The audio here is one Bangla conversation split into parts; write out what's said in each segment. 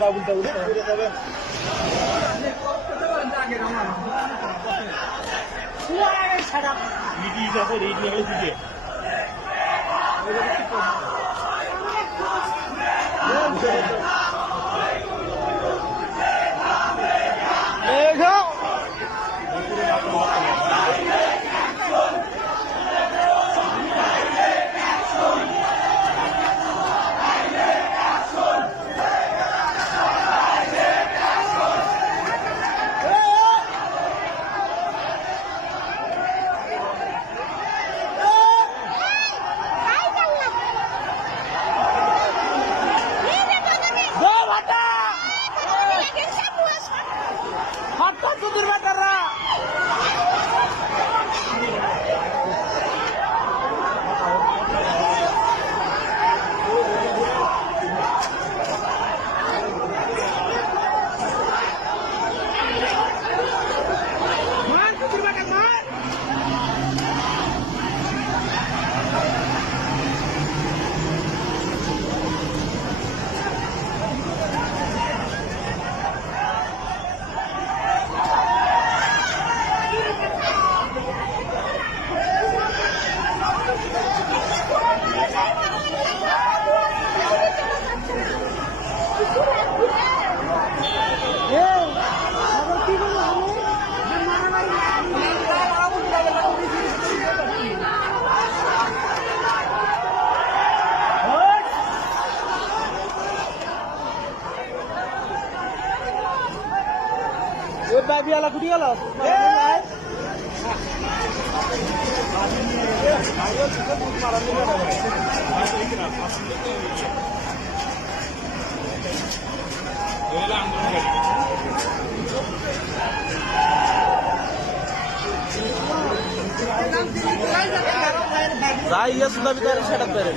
Babul টাবুল biala kudia lah. Saya sudah bicara setup dari.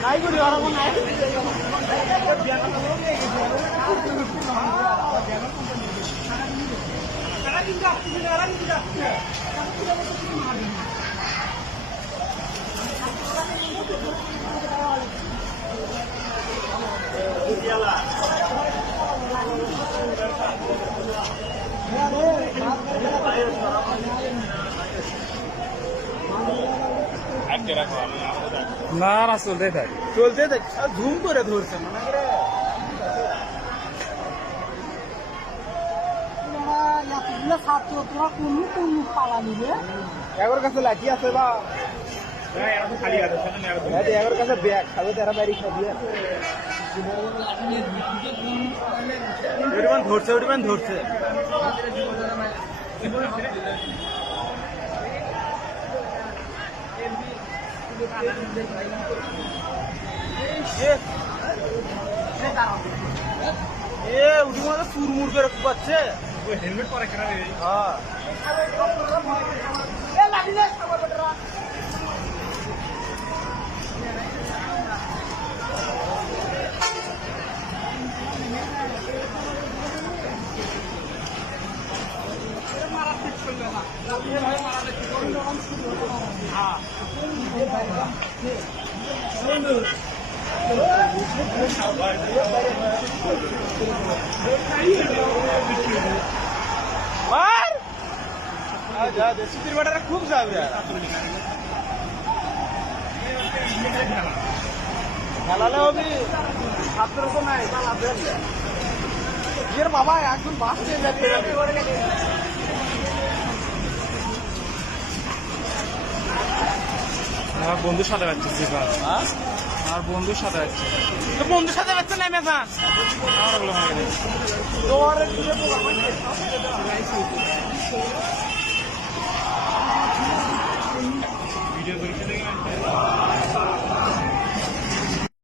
Naik di orang naik. না না চলতে থাক ঝুম করে ধরছে এগার কাছে লাঠি আছে বা এগার কাছে ব্যাগ খাবে তারা বাড়ি খাবি ওইটামান ধরছে চুরমুর করে পাচ্ছে হেলমেট পরে কেনা দেশির বাটারা খুব যাবে খেলালে হবি 1700 নাই এর বাবা একদম বাস যাবে আমার বন্ধুর সাথে যাচ্ছে আর বন্ধুর সাথে যাচ্ছে তো বন্ধুর সাথে যাচ্ছে না মেজান আমার